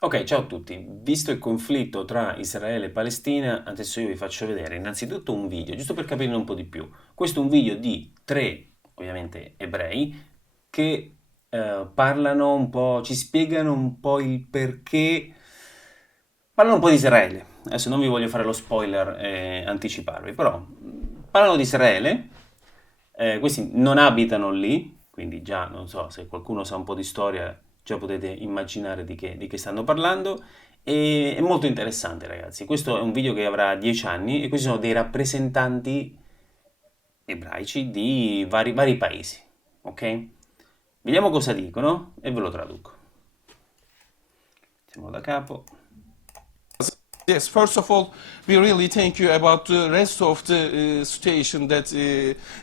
Ok, ciao a tutti. Visto il conflitto tra Israele e Palestina, adesso io vi faccio vedere innanzitutto un video, giusto per capirne un po' di più. Questo è un video di tre, ovviamente, ebrei che parlano un po', ci spiegano un po' il perché, parlano un po' di Israele. Adesso non vi voglio fare lo spoiler e anticiparvi, però parlano di Israele. Questi non abitano lì, quindi già non so se qualcuno sa un po' di storia, già potete immaginare di che stanno parlando. E è molto interessante, ragazzi. Questo è un video che avrà 10 anni e questi sono dei rappresentanti ebraici di vari paesi. Ok? Vediamo cosa dicono e ve lo traduco. Siamo da capo. Yes, first of all, we really thank you about the rest of the situation that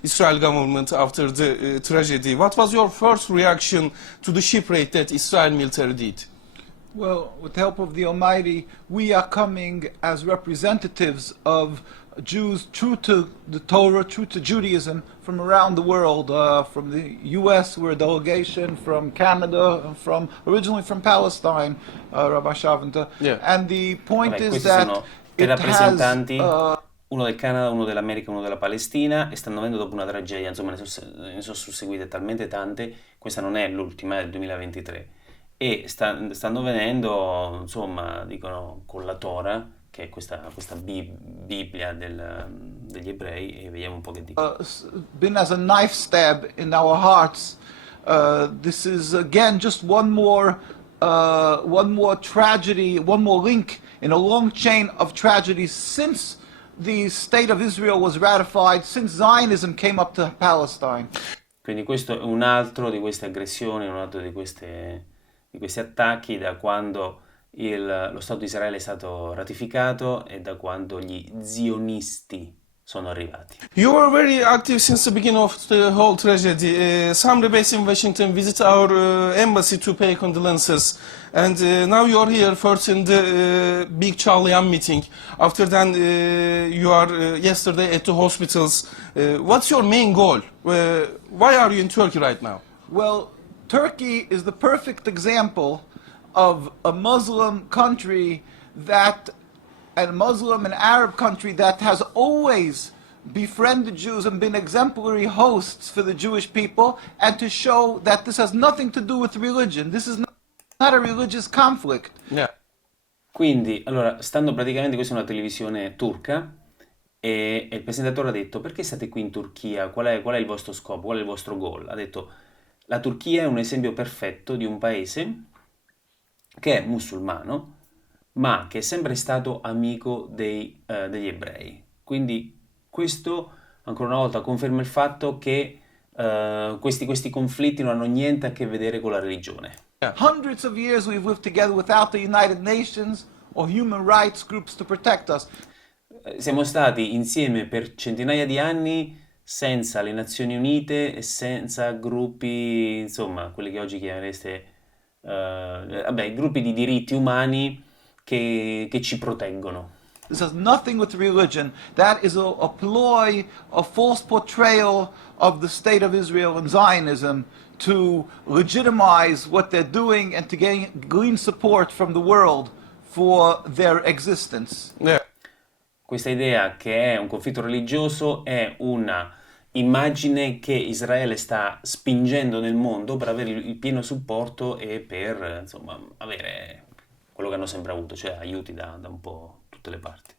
Israel government after the tragedy. What was your first reaction to the shipwreck that Israel military did? Well, with the help of the Almighty, we are coming as representatives of Jews true to the Torah, true to Judaism from around the world. From the U.S., we're a delegation from Canada, from originally from Palestine, Rabbi Shavanta. Yeah. And the point Vabbè, is questi that sono tre it has rappresentanti, uno del Canada, uno dell'America, uno della Palestina, e stanno venendo dopo una tragedia, insomma ne sono susseguite talmente tante, questa non è l'ultima, è del 2023, e stanno venendo, insomma, dicono con la Torah, che è questa Bibbia degli ebrei, e vediamo un po' che dicono. been as a knife stab in our hearts. This is again just one more tragedy, one more link in a long chain of tragedies since the state of Israel was ratified, since Zionism came up to Palestine. Quindi questo è un altro di queste aggressioni, un altro di questi attacchi da quando lo Stato di Israele è stato ratificato e da quando gli zionisti sono arrivati. You were very active since the beginning of the whole tragedy. Some rebates in Washington visit our embassy to pay condolences. And now you are here first in the Big Charlie Am meeting. After then, you are yesterday at the hospitals. What's your main goal? Why are you in Turkey right now? Well, Turkey is the perfect example of a Muslim country that, a Muslim and Arab country that has always befriended Jews and been exemplary hosts for the Jewish people, and to show that this has nothing to do with religion. This is not a religious conflict. Yeah. Quindi, allora, stanno praticamente, questa è una televisione turca e il presentatore ha detto: perché state qui in Turchia? Qual è il vostro scopo? Qual è il vostro goal? Ha detto: la Turchia è un esempio perfetto di un paese che è musulmano, ma che è sempre stato amico degli ebrei. Quindi questo, ancora una volta, conferma il fatto che questi conflitti non hanno niente a che vedere con la religione. Yeah. Hundreds of years we've lived together without the United Nations or human rights groups to protect us. Siamo stati insieme per centinaia di anni senza le Nazioni Unite e senza gruppi, insomma, quelli che oggi chiamereste, vabbè, gruppi di diritti umani che ci proteggono. This has nothing with religion. That is a ploy, a false portrayal of the state of Israel and Zionism to legitimize what they're doing and to glean support from the world for their existence. Yeah. Questa idea che è un conflitto religioso è una immagine che Israele sta spingendo nel mondo per avere il pieno supporto e per, insomma, avere quello che hanno sempre avuto, cioè aiuti da un po' tutte le parti.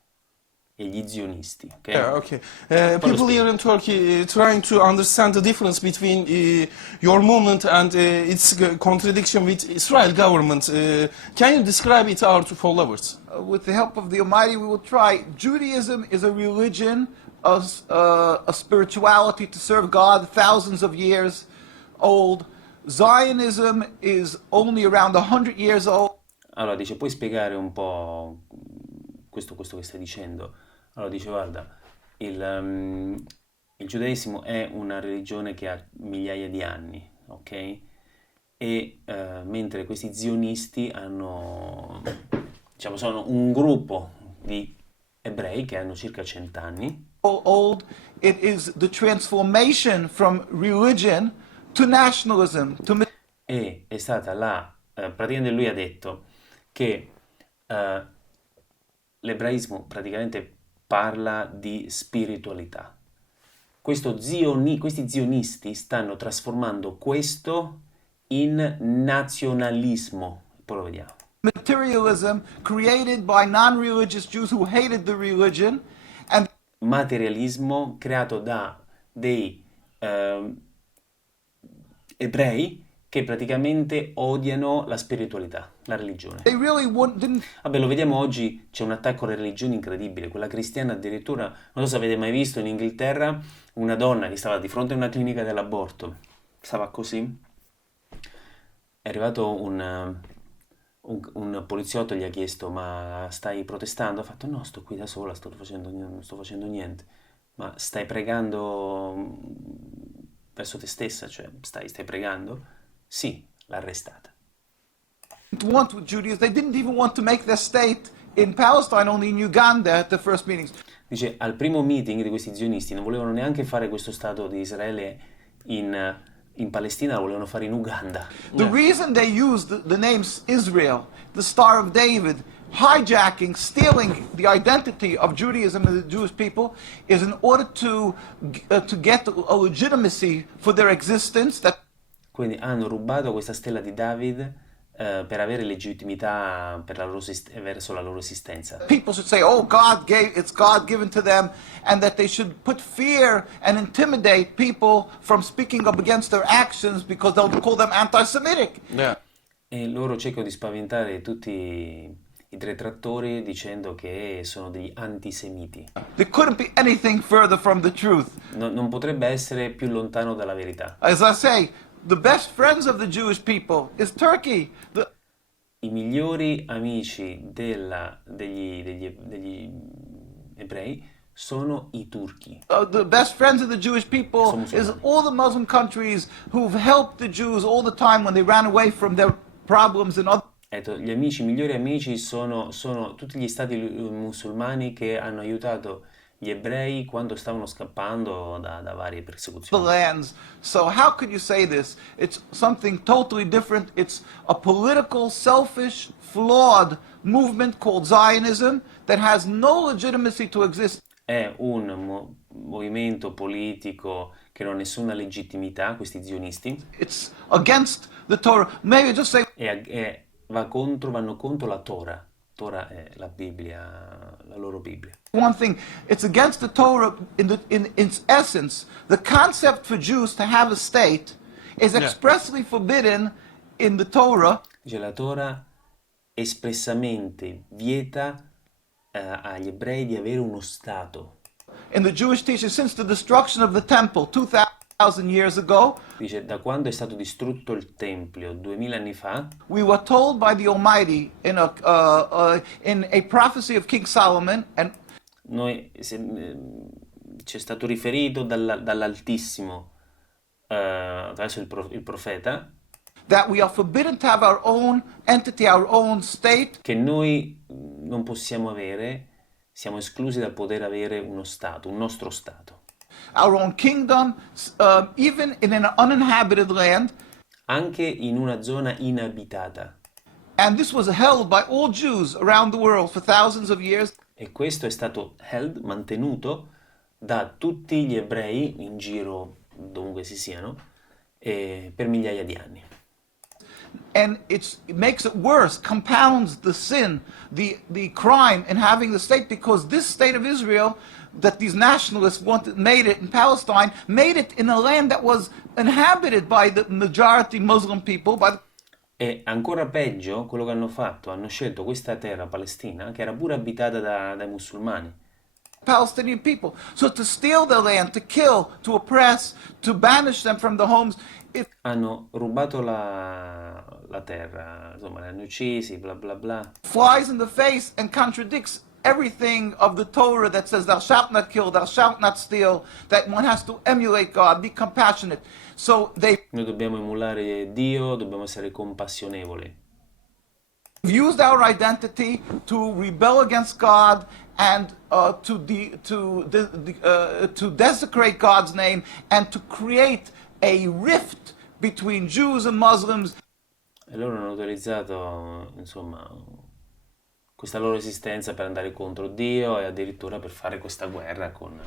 E gli zionisti, ok? Yeah, okay. Poi lo People here spiego. in Turkey trying to understand the difference between your movement and its contradiction with Israel government. Can you describe it to our followers? With the help of the Almighty, we will try. Judaism is a religion, a spirituality to serve God, thousands of years old. Zionism is only around 100 years old. Allora dice, puoi spiegare un po' questo che stai dicendo? Allora dice, guarda, il giudaismo è una religione che ha migliaia di anni, ok? E mentre questi zionisti hanno, diciamo, sono un gruppo di ebrei che hanno circa 100 anni. Old. It is the transformation from religion to nationalism, to E è stata praticamente lui ha detto che l'ebraismo praticamente parla di spiritualità. Questi zionisti stanno trasformando questo in nazionalismo. Poi lo vediamo. Materialism created by non-religious Jews who hated the religion, and Materialismo creato da dei ebrei che praticamente odiano la spiritualità, la religione. they really didn't. Vabbè, lo vediamo oggi, c'è un attacco alle religioni incredibile, quella cristiana addirittura, non so se avete mai visto in Inghilterra una donna che stava di fronte a una clinica dell'aborto, stava così, è arrivato un poliziotto e gli ha chiesto ma stai protestando? Ha fatto no, sto qui da sola, non sto facendo niente, ma stai pregando verso te stessa, cioè stai pregando? Sì, l'ha arrestata. Want with Judaism. They didn't even want to make their state in Palestine, only in Uganda at the first meetings. Dice, al primo meeting di questi zionisti non volevano neanche fare questo Stato di Israele in Palestina, lo volevano fare in Uganda. The reason they used the names Israel, the Star of David, hijacking, stealing the identity of Judaism and the Jewish people is in order to get a legitimacy for their existence. That Quindi hanno rubato questa stella di David per avere legittimità per verso la loro esistenza. people should say, "Oh, it's God given to them," and that they should put fear and intimidate people from speaking up against their actions because they'll call them anti-Semitic. Yeah. E loro cercano di spaventare tutti i detrattori dicendo che sono degli antisemiti. There couldn't be anything further from the truth. Non potrebbe essere più lontano dalla verità. As I say, the best friends of the Jewish people is Turkey. I migliori amici degli ebrei sono i turchi. The best friends of the Jewish people Sono is musulmani. all the Muslim countries who've helped the Jews all the time when they ran away from their problems and other. Gli migliori amici sono tutti gli stati musulmani che hanno aiutato gli ebrei quando stavano scappando da varie The persecuzioni. lands. So how could you say this? It's something totally different. It's a political, selfish, flawed movement called Zionism that has no legitimacy to exist. È un movimento politico che non ha nessuna legittimità, questi zionisti, It's against the Torah. Maybe just say e vanno contro la Torah. Torah è la Bibbia, la loro Bibbia. one thing. It's against the Torah in its essence. The concept for Jews to have a state is expressly forbidden in the Torah. Dice la Torah espressamente vieta agli ebrei di avere uno Stato. In the Jewish teaching, since the destruction of the temple 2,000 years ago, Dice da quando è stato distrutto il Tempio 2000 anni fa, we were told by the Almighty in a prophecy of King Solomon, and ci è stato riferito dall'Altissimo attraverso il profeta that we are forbidden to have our own entity, our own state, che noi non possiamo avere, siamo esclusi dal poter avere uno Stato, un nostro Stato. our own kingdom, even in an uninhabited land. Anche in una zona inabitata. And this was held by all Jews around the world for thousands of years. E questo è stato mantenuto da tutti gli ebrei in giro, dovunque si siano, per migliaia di anni. And it makes it worse, compounds the sin, the crime in having the state, because this state of Israel that these nationalists made it in Palestine, made it in a land that was inhabited by the majority Muslim people. E ancora peggio, quello che hanno fatto, hanno scelto questa terra palestina, che era pure abitata dai musulmani. Palestinian people. So to steal their land, to kill, to oppress, to banish them from the homes, Hanno rubato la terra, insomma, li hanno uccisi, bla bla bla. flies in the face and contradicts everything of the Torah that says thou shalt not kill, thou shalt not steal, that one has to emulate God, be compassionate. So they've Noi dobbiamo emulare Dio, dobbiamo essere compassionevoli. used our identity to rebel against God and to desecrate God's name and to create a rift between Jews and Muslims. E loro hanno utilizzato, insomma, questa loro esistenza per andare contro Dio e addirittura per fare questa guerra con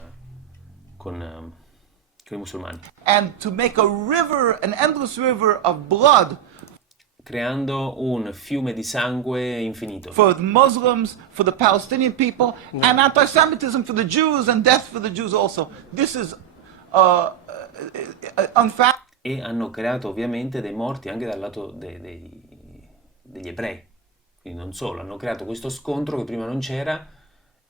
i musulmani, and to make a river, an endless river of blood creando un fiume di sangue infinito for the Muslims, for the Palestinian people, and anti-Semitism for the Jews, and death for the Jews also. This is unfathomable. e hanno creato ovviamente dei morti anche dal lato degli ebrei. Quindi non solo, hanno creato questo scontro che prima non c'era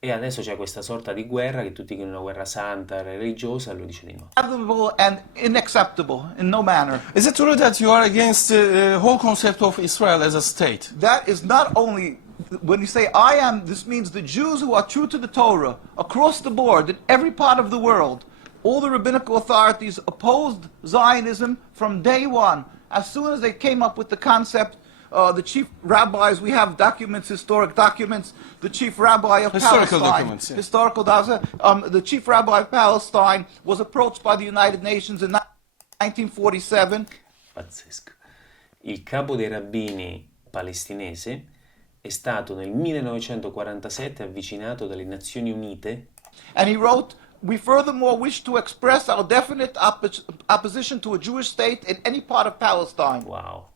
e adesso c'è questa sorta di guerra che tutti dicono una guerra santa, religiosa, e lui dice di no. And unacceptable in no manner. Is it true that you are against the whole concept of Israel as a state? That is not only, when you say I am, this means the Jews who are true to the Torah across the board in every part of the world. All the rabbinical authorities opposed Zionism from day one. As soon as they came up with the concept, the chief rabbis, we have documents, historic documents, the chief rabbi of Historical Palestine, documents, yeah. historical documents, the chief rabbi of Palestine was approached by the United Nations in 1947. Pazzesco. Il capo dei rabbini palestinese è stato nel 1947 avvicinato dalle Nazioni Unite And he wrote, we furthermore wish to express our definite opposition to a Jewish state in any part of Palestine. wow,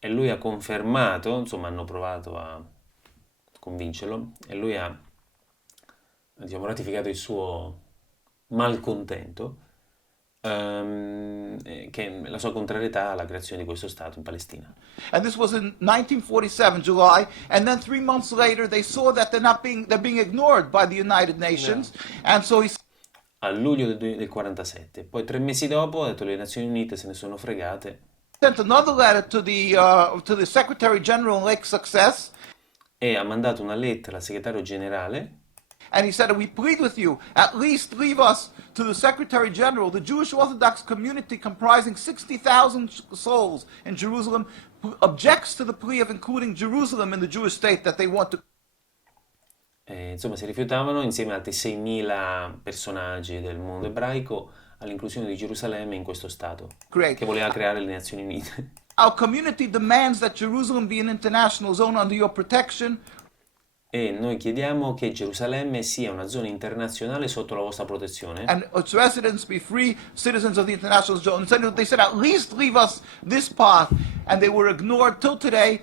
e lui ha confermato, insomma hanno provato a convincerlo e lui ha, diciamo, ratificato il suo malcontento, che la sua contrarietà alla creazione di questo Stato in Palestina. And this was in 1947, July, and then 3 months later they saw that they're being ignored by the United Nations, and so he A luglio del 47, poi 3 mesi dopo ha detto le Nazioni Unite se ne sono fregate sent another letter to the Secretary General in Lake Success, e ha mandato una lettera al segretario generale and he said, we plead with you, at least leave us to the Secretary General. The Jewish Orthodox community, comprising 60,000 souls in Jerusalem, objects to the plea of including Jerusalem in the Jewish state that they want to. insomma si rifiutavano insieme ad altri 6.000 personaggi del mondo ebraico all'inclusione di Gerusalemme in questo Stato Great. che voleva creare le Nazioni Unite. Our community demands that Jerusalem be an international zone under your protection. E noi chiediamo che Gerusalemme sia una zona internazionale sotto la vostra protezione And its residents be free citizens of the international zone. So they said, at least leave us this path. And they were ignored till today.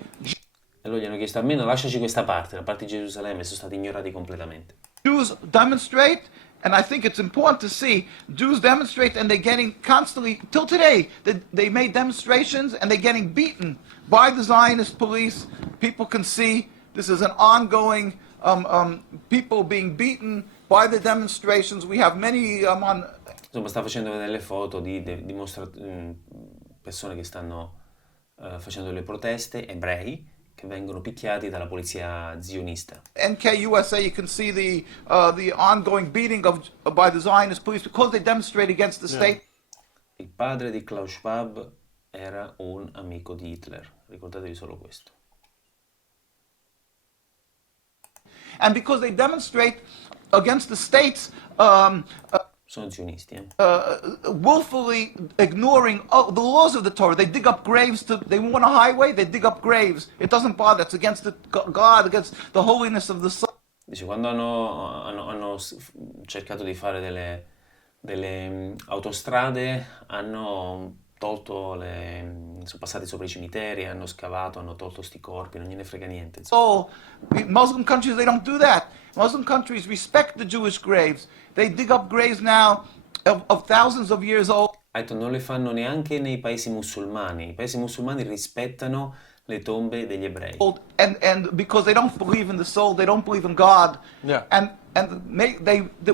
e loro gli hanno chiesto almeno lasciaci questa parte, la parte di Gerusalemme, sono stati ignorati completamente. Jews demonstrate, and I think it's important to see, Jews demonstrate and they're getting constantly, till today, they made demonstrations and they're getting beaten by the Zionist police. People can see this is an ongoing, people being beaten by the demonstrations. We have many Insomma sta facendo vedere le foto di persone che stanno facendo le proteste, ebrei, che vengono picchiati dalla polizia zionista. NK USA, you can see the ongoing beating by the Zionist police because they demonstrate against the state. Il padre di Klaus Schwab era un amico di Hitler, ricordatevi solo questo. And because they demonstrate against the states, Sono zionisti, willfully ignoring the laws of the Torah. They dig up graves. They want a highway, they dig up graves. It doesn't bother. It's against God, against the holiness of the soul. Dice, quando hanno cercato di fare delle autostrade, hanno tolto sono passati sopra i cimiteri, hanno scavato, hanno tolto sti corpi, non gliene frega niente. So, Muslim countries, they don't do that. Muslim countries respect the Jewish graves. They dig up graves now of thousands of years old. Ha detto, non le fanno neanche nei paesi musulmani. I paesi musulmani rispettano le tombe degli ebrei. And because they don't believe in the soul, they don't believe in God. Yeah. And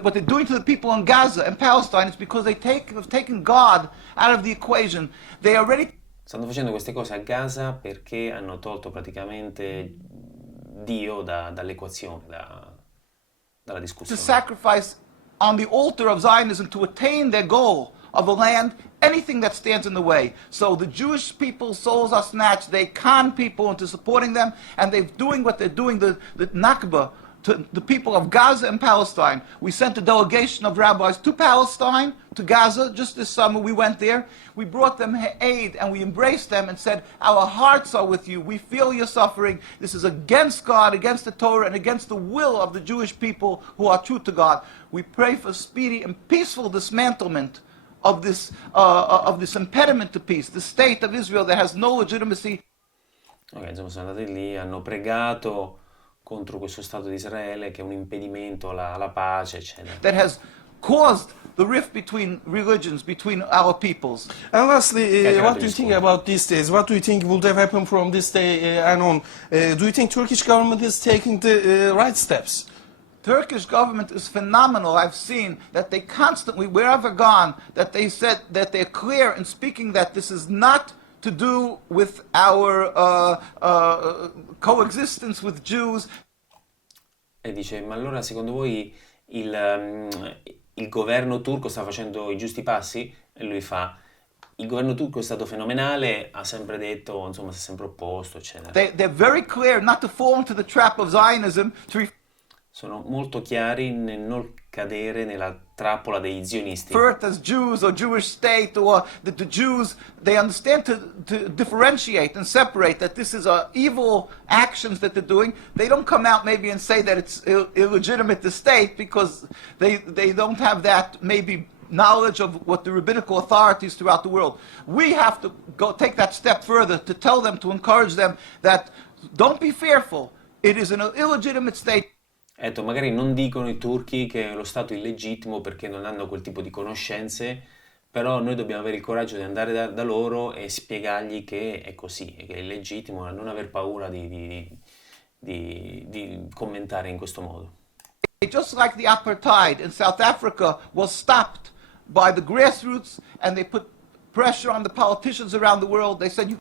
what they're doing to the people in Gaza and Palestine is because have taken God out of the equation. They already Stanno facendo queste cose a Gaza perché hanno tolto praticamente Dio dall'equazione, dalla to discussione. sacrifice on the altar of Zionism to attain their goal of a land, anything that stands in the way. So the Jewish people's souls are snatched. They con people into supporting them, and they're doing what they're doing. The Nakba, to the people of Gaza and Palestine. We sent a delegation of rabbis to Palestine, to Gaza, just this summer we went there. We brought them aid and we embraced them and said, our hearts are with you. We feel your suffering. This is against God, against the Torah, and against the will of the Jewish people who are true to God. We pray for speedy and peaceful dismantlement of this impediment to peace, the state of Israel that has no legitimacy. Ok, insomma, sono andati lì, hanno pregato contro questo Stato di Israele che è un impedimento alla pace, eccetera. That has caused the rift between religions, between our peoples. And lastly, Che what do you think about these days? What do you think would have happened from this day and on? Do you think Turkish government is taking the right steps? Turkish government is phenomenal. I've seen that they constantly, wherever gone, that they said that they're clear in speaking that this is not to do with our coexistence with Jews. E dice, ma allora secondo voi il governo turco sta facendo i giusti passi? E lui fa, il governo turco è stato fenomenale, ha sempre detto, insomma, si è sempre opposto, eccetera. They're very clear not to fall into the trap of Zionism, Sono molto chiari nel non cadere nella trappola dei zionisti. refer it as Jews or Jewish state, or that the Jews, they understand to differentiate and separate that this is evil actions that they're doing. They don't come out maybe and say that it's illegitimate to state because they don't have that maybe knowledge of what the rabbinical authorities throughout the world. We have to go take that step further to tell them, to encourage them that don't be fearful. It is an illegitimate state. Ha detto, magari non dicono i turchi che è lo Stato illegittimo perché non hanno quel tipo di conoscenze, però noi dobbiamo avere il coraggio di andare da loro e spiegargli che è così, che è illegittimo, non aver paura di commentare in questo modo. Just like the apartheid in South Africa was stopped by the grassroots and they put pressure on the politicians around the world. They said,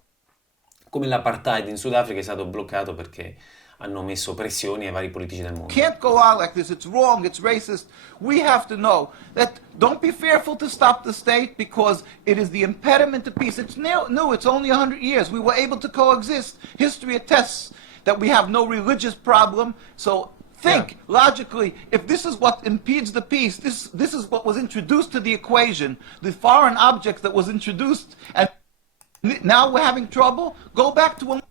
Come l'apartheid in Sudafrica è stato bloccato perché hanno messo pressioni ai vari politici del mondo. can't go on like this. It's wrong. It's racist. We have to know that don't be fearful to stop the state because it is the impediment to peace. It's new. It's only 100 years. We were able to coexist. History attests that we have no religious problem. So think logically, if this is what impedes the peace, this is what was introduced to the equation, the foreign object that was introduced, and now we're having trouble, go back to when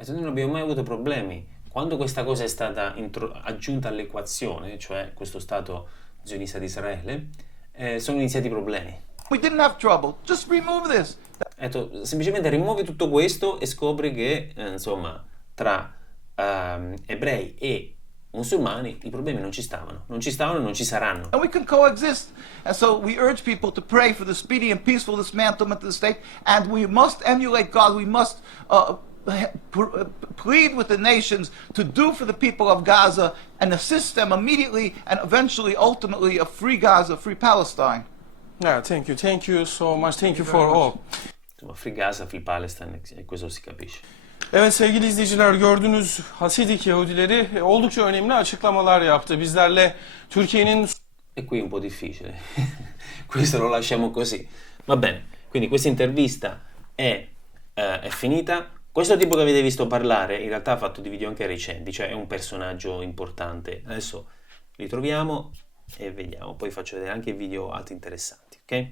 Noi non abbiamo mai avuto problemi. Quando questa cosa è stata aggiunta all'equazione, cioè questo Stato zionista di Israele, sono iniziati i problemi. we didn't have trouble. Just remove this. Ha detto, semplicemente rimuovi tutto questo e scopri che, insomma, tra ebrei e musulmani i problemi non ci stavano e non ci saranno. And we can coexist. And so we urge people to pray for the speedy and peaceful dismantlement of the state. And we must emulate God. We must plead with the nations to do for the people of Gaza and assist them immediately and eventually, ultimately, a free Gaza, free Palestine. Yeah, thank you. Thank you so much. Thank you for all. Insomma, Free Gaza, Free Palestine, e questo si capisce. Evet sevgili izleyiciler, gördüğünüz Hasidik Yahudileri oldukça önemli açıklamalar yaptı. Bizlerle Türkiye'nin... E qui è un po' difficile. Questo lo lasciamo così. Va bene, quindi questa intervista è finita. Questo tipo che avete visto parlare in realtà ha fatto di video anche recenti, cioè è un personaggio importante. Adesso li troviamo e vediamo, poi faccio vedere anche video altri interessanti, ok?